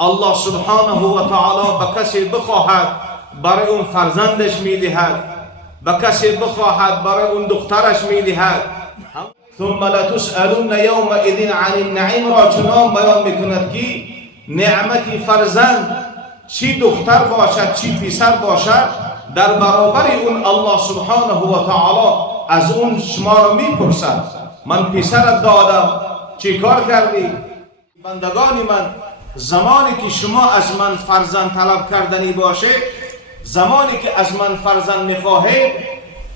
الله سبحانه و تعالی به کسی بخواهد برای اون فرزندش میدهد، به کسی بخواهد برای اون دخترش میدهد. ثم لتسألون یومئذ عن النعیم را چنان بیان میکند که نعمت فرزند چی دختر باشد چی پسر باشد در برابر اون الله سبحانه و تعالی از اون شما را میپرسد. من پسرت دادم چی کار کردی؟ بندگان من، زمانی که شما از من فرزند طلب کردنی باشه، زمانی که از من فرزند میخواهید،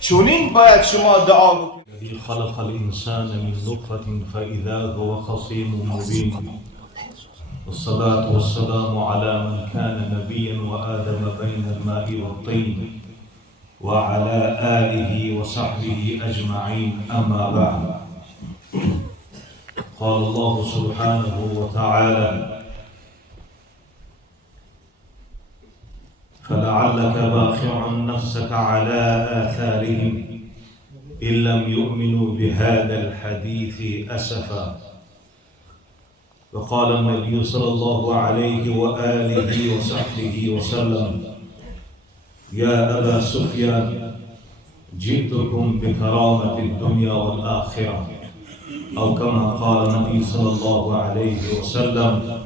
چنین باید شما دعا بکنید. الذی خلق الانسان من نطفة فاذا هو خصیم مبین والصلاة والسلام على من كان نبيا وآدم بين الماء والطين وعلى آله وصحبه أجمعين. أما بعد، قال الله سبحانه وتعالى: فلعلك باخع نفسك على آثارهم إن لم يؤمنوا بهذا الحديث أسفا. وقال النبي صلى الله عليه وآله وصحبه وسلم: يا أبا سفيان جئتكم بكرامة الدنيا والآخرة، أو كما قال النبي صلى الله عليه وسلم.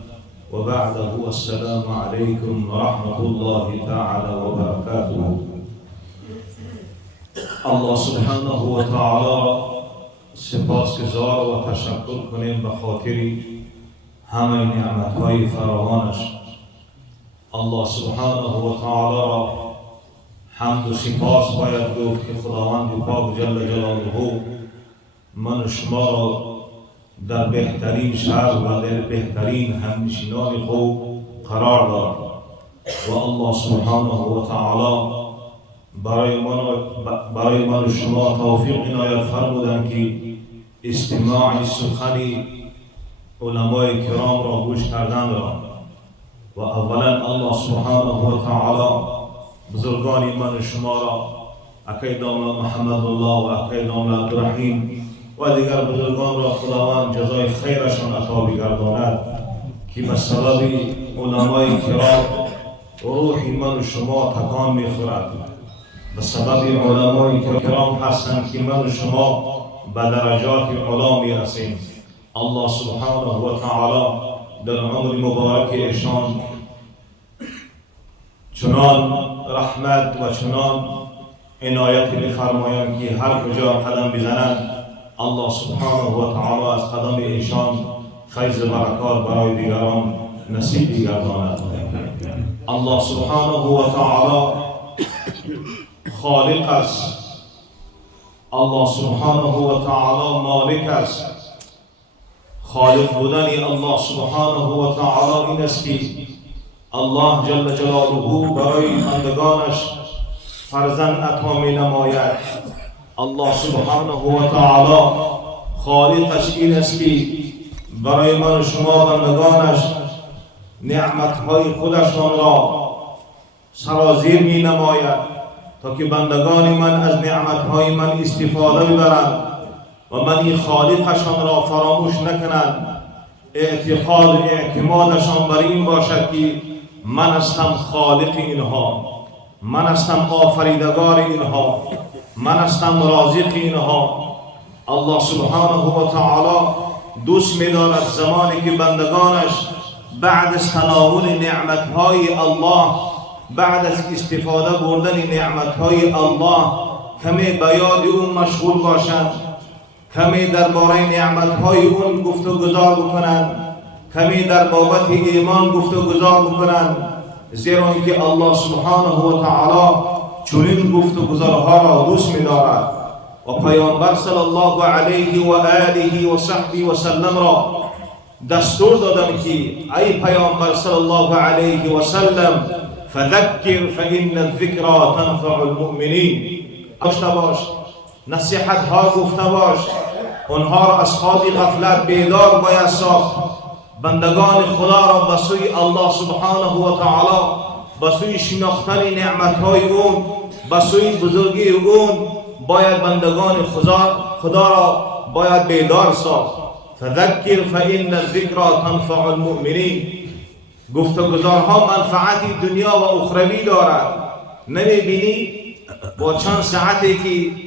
وبعده السلام عليكم ورحمة الله تعالى وبركاته. الله سبحانه وتعالى سپاسگزار و تشکر کنیم به خاطر همه نعمتهای فراوانش. الله سبحانه و تعالی را حمد و سپاس باید گفت که خداوند پاک جل جلاله من و شما را در بهترین شهر و در بهترین همنشینان خوب قرار داد و الله سبحانه و تعالی برای من و شما توفیق عنایت فرمودند که استماع سخن علمای کرام را گوش کردن را. و اولا الله سبحانه و تعالی بزرگان من و شما را، اکای دامن محمد الله و اکای دامن عبدالرحیم و دیگر بزرگان را خداوند جزای خیرشان عطا بگرداند که به سبب علمای کرام روح من و شما تکان میخورد. به سبب علمای کرام هستند که من و شما به درجات علا میرسیم. الله سبحانه و تعالی در عمر مبارک ایشان چنان رحمت و چنان عنایت بفرمایند که هر کجا قدم بزنند الله سبحانه و تعالی از قدم ایشان فیض برکات برای دیگران نصیب گرداند. الله سبحانه و تعالی خالق است. الله سبحانه و تعالی مالک است. خالق بودن الله سبحانه و تعالی این است که الله جل جلاله برای بندگانش فرزند عطا می نماید. الله سبحانه و تعالی خالقش این است که برای من و شما بندگانش نعمتهای خودشان را سرازیر می نماید تا که بندگان من از نعمتهای من استفاده ببرند و من خالقشان را فراموش نکنند. اعتمادشان بر این باشد که من هستم خالق اینها، من هستم آفریدگار اینها، من هستم رازق اینها. الله سبحانه و تعالی دوست می‌دارد زمانی که بندگانش بعد از تناول نعمتهای الله، بعد از استفاده بردن نعمتهای الله کمی به یاد اون مشغول باشند، کمی درباره نعمتهای اون گفتگوزار بکنند، کمی در بابت ایمان گفتگوزار بکنند، زیرا اینکه الله سبحانه و تعالی چنین گفتگوزارها را دوست می‌دارد. و پیامبر صلی الله علیه و آله و صحبه و سلم را دستور دادند که ای پیامبر صلی الله علیه و سلم فذکر فإن الذکر تنفع المؤمنین، داشته باش، نصیحت ها گفته باش، اونها را از خواب غفلت بیدار باید ساخت. بندگان خدا را به سوی الله سبحانه و تعالی، به سوی شناختن نعمتهای اون، به سوی بزرگی اون باید بندگان خدا را باید بیدار ساخت. فذکر فإن الذکر تنفع المؤمنین. گفتگوزارها منفعتی دنیا و اخروی دارد. نمیبینی با چند ساعتی که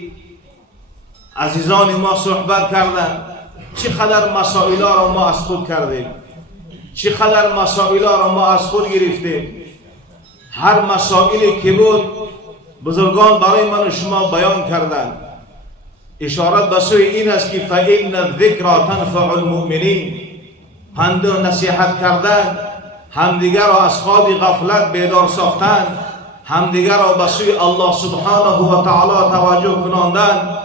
عزیزان ما صحبت کردن چقدر مسائل را ما از خود کردیم، چقدر مسائل را ما از خود گرفتیم. هر مسائلی که بود بزرگان برای من و شما بیان کردند. اشارت به سوی این است که فإن الذکر تنفع المؤمنین، پند و نصیحت کردن، همدیگر را از خواب غفلت بیدار ساختن، همدیگر را به سوی الله سبحانه و تعالی توجه کناندن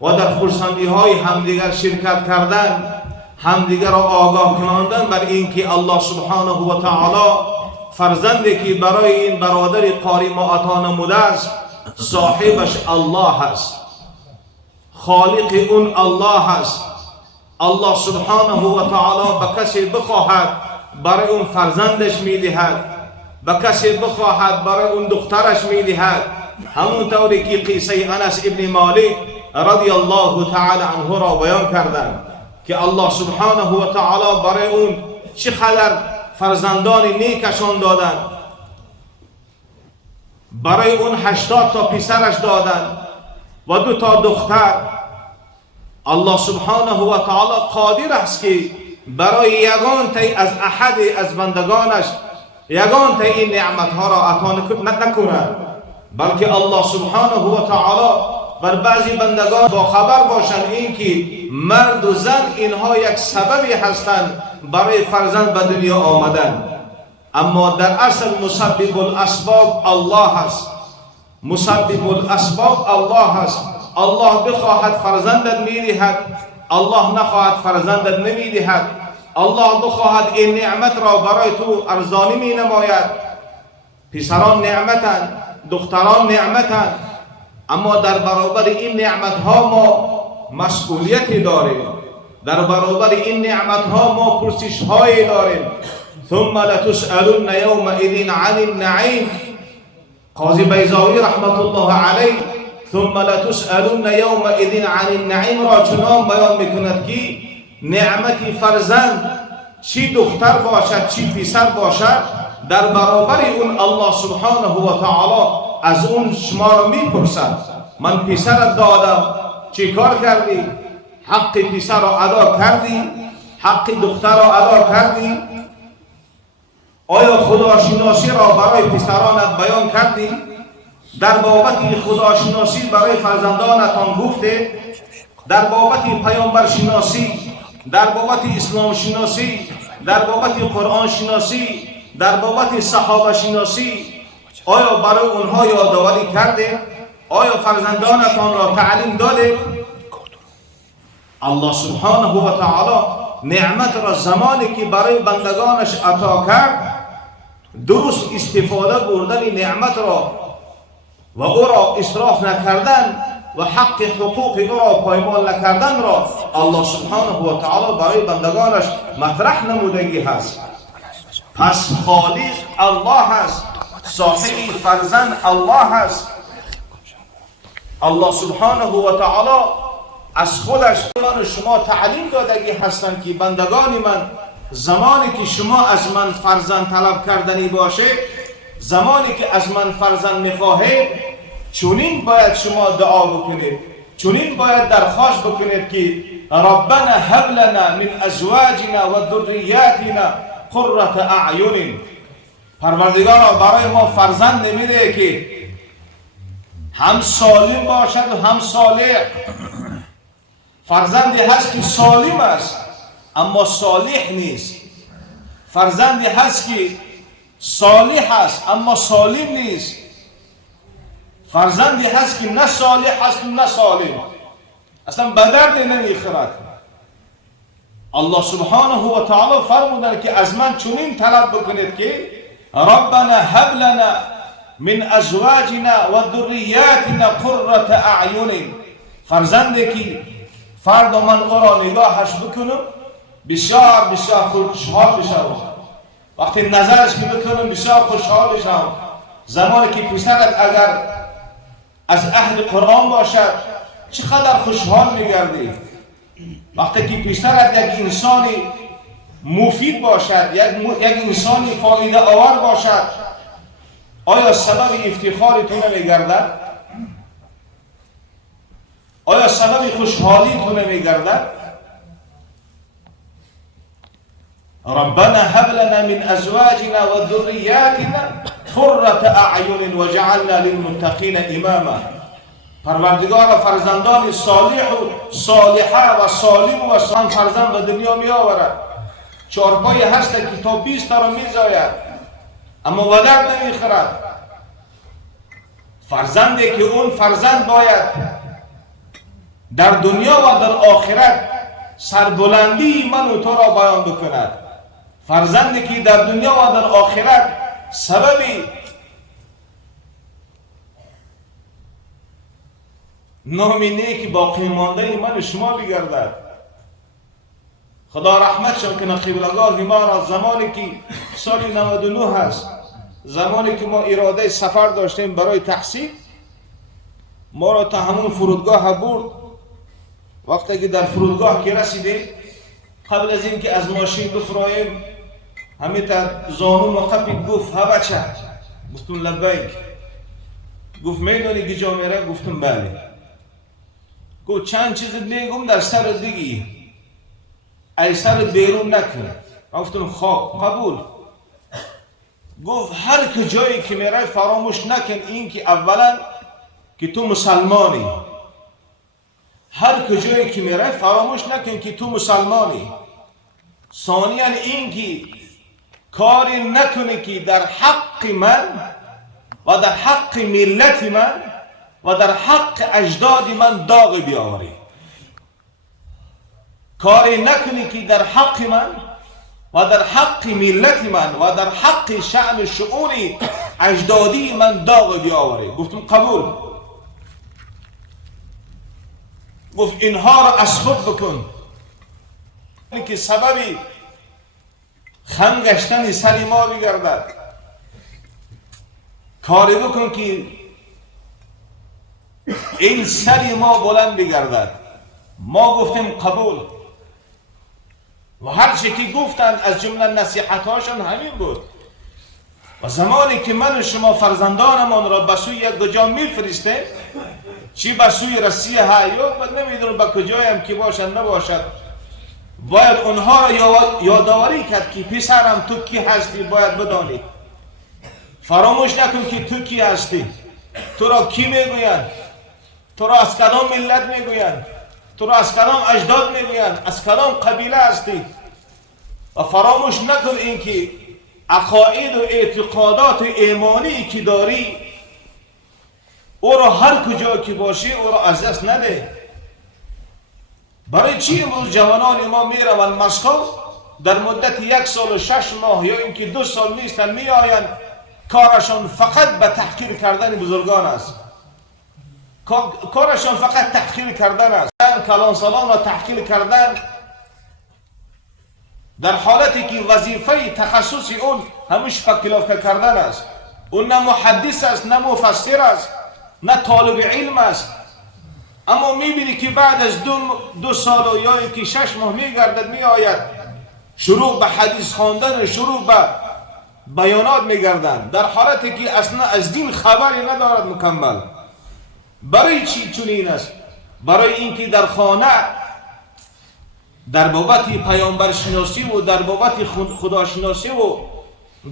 و در خرسندی های همدیگر شرکت کردن، همدیگر را آگاه کناندن بر اینکه الله سبحانه و تعالی فرزندی که برای این برادر قاری ما عطا نموده است صاحبش الله است، خالق اون الله است. الله سبحانه و تعالی به کسی بخواهد برای اون فرزندش میدهد، به کسی بخواهد برای اون دخترش میدهد. همون طوری که قصه انس ابن مالک رضی الله تعالی عنه را بیان کردند که الله سبحانه و تعالی برای اون چقدر فرزندان نیکشان دادن، برای اون 80 تا پسرش دادن و 2 تا دختر. الله سبحانه و تعالی قادر است که برای یگان تای از احد از بندگانش یگان تای این نعمتها را عطا نکند، بلکه الله سبحانه و تعالی بر بعضی بندگان با خبر باشند اینکه مرد و زن اینها یک سببی هستند برای فرزند به دنیا آمدن، اما در اصل مسبب الاسباب الله است. مسبب الاسباب الله است. الله بخواهد فرزندت میدهد، الله نخواهد فرزندت نمیدهد. الله بخواهد این نعمت را برای تو ارزانی می نماید. پسران نعمتند، دختران نعمتند، اما در برابر این نعمت ها ما مسئولیتی داریم، در برابر این نعمت ها ما پرسش هایی داریم. ثم لتسألن یومئذ عن النعیم. قاضی بیضاوی رحمت الله علیه ثم لتسألن یومئذ عن النعیم را چنان بیان میکند که نعمت فرزند چی دختر باشد چی پسر باشد در برابر اون الله سبحانه و تعالی از اون شما را میپرسد. من پسرت دادم چی کار کردی؟ حق پسر را ادا کردی؟ حق دختر را ادا کردی؟ آیا خداشناسی را برای پسرانت بیان کردی؟ در بابت خداشناسی برای فرزندانتان گفته؟ در بابت پیامبر شناسی، در بابت اسلام شناسی، در بابت قرآن شناسی، در بابت صحابه شناسی آیا برای اونها یادآوری کرده؟ آیا فرزندانتان را تعلیم داده؟ الله سبحانه و تعالی نعمت را زمانی که برای بندگانش عطا کرد درست استفاده بردن نعمت را و او را اسراف نکردن و حق حقوق او را پایمال نکردن را الله سبحانه و تعالی برای بندگانش مطرح نمودگی هست. پس خالق الله هست، صاحب فرزند الله هست. الله سبحانه و تعالی از خودش من و شما تعلیم دادگی هستند که بندگان من زمانی که شما از من فرزند طلب کردنی باشه، زمانی که از من فرزند میخواهید چنین باید شما دعا بکنید، چنین باید درخواست بکنید که ربنا هب لنا من ازواجنا و ذریاتنا قرة اعین. پروردگارا برای ما فرزند نمیده که هم سالم باشد و هم صالح. فرزندی هست که سالم است اما صالح نیست، فرزندی هست که صالح است اما سالم نیست، فرزندی هست که نه صالح است و نه سالم، اصلا به درد نمیخورد. الله سبحانه و تعالی فرمودن که از من چنین طلب بکنید که ربنا هب لنا من ازواجنا و ذریاتنا قرة اعین. فرزندی که فردا من او را نگاهش بکنم بسیار بسیار خوشحال بشم، وقتی نظرش که بکنم بسیار خوشحال بشم. زمانی که پسرت اگر از اهل قرآن باشد چقدر خوشحال میگردی. وقتی که پسرت یک انسانی مفید باشد، یک انسانی فایده آور باشد، آیا سبب افتخارتون نمیگردد؟ آیا سبب خوشحالیتون نمیگردد؟ ربنا هب لنا من ازواجنا و ذریاتنا قرة اعین وجعلنا للمتقین اماما. پروردگار فرزندان صالح و صالحه و سالم و سالم فرزند به دنیا می آورد. چارپای هست که تا 20 تا را می زاید اما ودرد نمی خورد. فرزندی که اون فرزند باید در دنیا و در آخرت سربلندی من و تو را بیان بکند. فرزندی که در دنیا و در آخرت سببی نام نیک باقی مانده من شما بگردد. خدا رحمت شد که قبلگاه ما را زمانی که سال 99 هست، زمانی که ما اراده سفر داشتیم برای تحصیل، ما را تا همون فرودگاه برد. وقتی که در فرودگاه که رسیدیم، قبل از اینکه از ماشین بفراییم همین تا زانو مقبی گفت ها بچه، گفتم لبیک. گفت میدونی که جا میره؟ گفتم بله. گفت چند چیز میگم در سر دیگی، ای سر بیرون نکنه. گفتم خوب قبول. گفت هر که جایی که میره فراموش نکن این که اولا که تو مسلمانی. هر که جایی که میره فراموش نکن که تو مسلمانی. ثانیاً این که کاری نکنی که در حق من و در حق ملت من و در حق اجداد من داغ بیاوری. کاری نکنی که در حق من و در حق ملت من و در حق شأن شؤون اجدادی من داغ بیاوری. گفتم قبول. گفت اینها را از خود بکن که سببی خم گشتن سر ما بگردد. کاری بکن که این سر ما بلند بگردد. ما گفتیم قبول. و هر چی که گفتند از جمله نصیحت هاشون همین بود. و زمانی که من و شما فرزندانمان را به سوی یک کجا میفرستیم، چی به سوی روسیه ها یا نمیدونم به کجایی هم که باشد نباشد، باید اونها را یادآوری کرد که پسرم تو کی هستی، باید بدانی. فراموش نکن که تو کی هستی. تو را کی میگویند؟ تو را از کدام ملت میگویند؟ تو را از کدام اجداد میگویند؟ از کدام قبیله هستی؟ و فراموش نکن اینکه عقاید و اعتقادات ایمانی که داری او را هر کجا که باشی او را از دست نده. برای چی امروز جوانان ما میروند مسکو، در مدت 1 سال و 6 ماه یا اینکه 2 سال نیستن میآیند، کارشان فقط به تحقیر کردن بزرگان است. کارشان فقط تحقیر کردن است. کلان سالان را تحقیر کردن، در حالتی که وظیفه تخصصی اون همش فکلافه کردن است. اون نه محدث است، نه مفسر است، نه طالب علم است. اما میبینی که بعد از 2 سال یا اینکه 6 ماه میگردد میآید، شروع به حدیث خواندن، شروع به بیانات میگردند، در حالتی که اصلا از دین خبری ندارد مکمل. برای چی چنین است؟ برای اینکه در خانه در بابت پیامبر شناسی و در بابت خدا شناسی و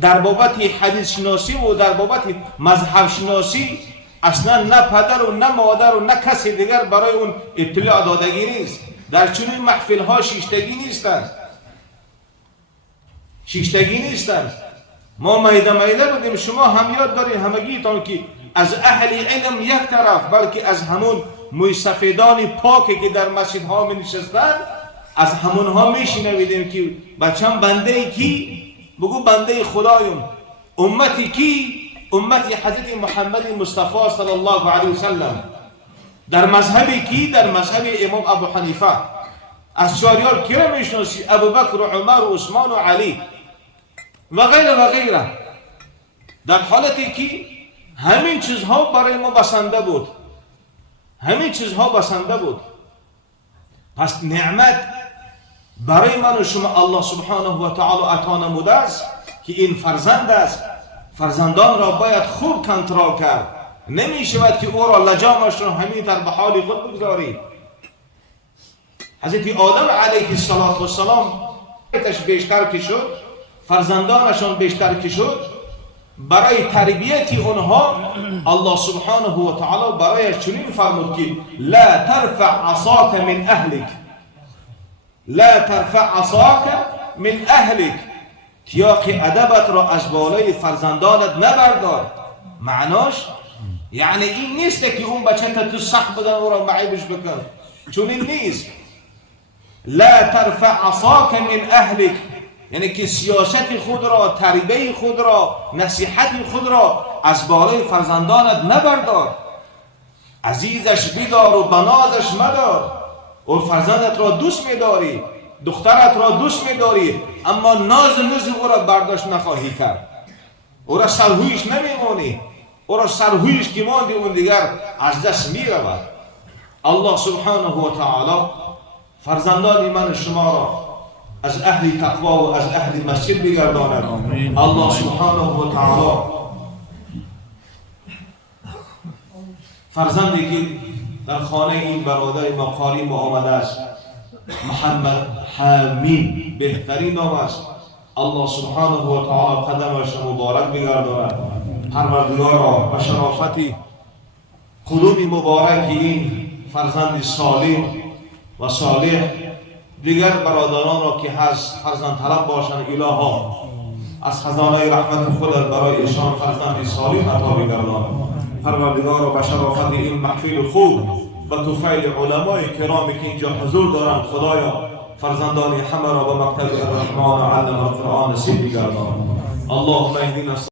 در بابت حدیث شناسی و در بابت مذهب شناسی اصلا نه پدر و نه مادر و نه کسی دیگر برای اون اطلاع دادگی نیست. در چنین محفل ها شیشتگی نیستند. شیشتگی نیستند. ما میده بودیم، شما هم یاد دارید همگیتان که از اهل علم یک طرف، بلکه از همون موسفیدان پاکی که در مسجد ها می نشستند، از همون ها می شنویدیم که بچم بنده کی؟ بگو بنده خدایم. امتی کی؟ امتی حضرت محمد مصطفی صلی الله علیه وسلم. در مذهبی کی؟ در مذهب امام ابو حنیفه. از چهاریار کی را میشناسی؟ ابوبکر و عمر و عثمان و علی و غیره و غیره. در حالتی که همین چیزها برای ما بسنده بود. همین چیزها بسنده بود. پس نعمت برای من و شما الله سبحانه و تعالی عطا نموده است که این فرزند است. فرزندان را باید خوب کنترل کرد. نمی شود که او را لجامش را همین طور به حال خود بگذارید. حضرت آدم علیه السلام بیشتر که شد، فرزندانشان بیشتر که شد، برای تربیت اونها الله سبحانه و تعالی برایش چنین فرمود که لا ترفع عصاک من اهلک، لا ترفع عصاک من اهلک، تیاق ادبت را از بالای فرزندانت نبردار. معناش یعنی این نیست که اون بچه تا تو سخت بدن او را معیبش بکن، چون این نیست. لا ترفع عصاک من اهلک یعنی که سیاست خود را، تربیت خود را، نصیحت خود را از بالای فرزندانت نبردار. عزیزش بدار و بنازش مدار. او فرزندت را دوست می‌داری، دخترت را دوست می‌داری، اما ناز او را برداشت نخواهی کرد. او را سرهویش نمی‌مانی. او را سرهویش که ماندی اون دیگر از دست می‌رود. الله سبحانه و تعالی فرزندان من شما را از اهل تقوا و از اهل مسجد بگرداند. الله سبحانه و تعالی فرزندی که در خانه این برادر ما قاری ما آمده است، محمد حامین بهترین نام است. الله سبحانه و تعالی قدمش مبارک بگرداند. پروردگارا به شرافت قدوم مبارک این فرزند سالم و صالح دیگر برادران را که هست فرزند طلب باشند، الها از خزانه رحمت خودت برای ایشان فرزند صالح عطا بگردان. پروردگارا به شرافت این محفل خوب و طفیل علمای کرامی که اینجا حضور دارند، خدایا فرزندان همه را به مکتب الرحمن و علم القرآن نصیب بگردان. اللهم اهدنا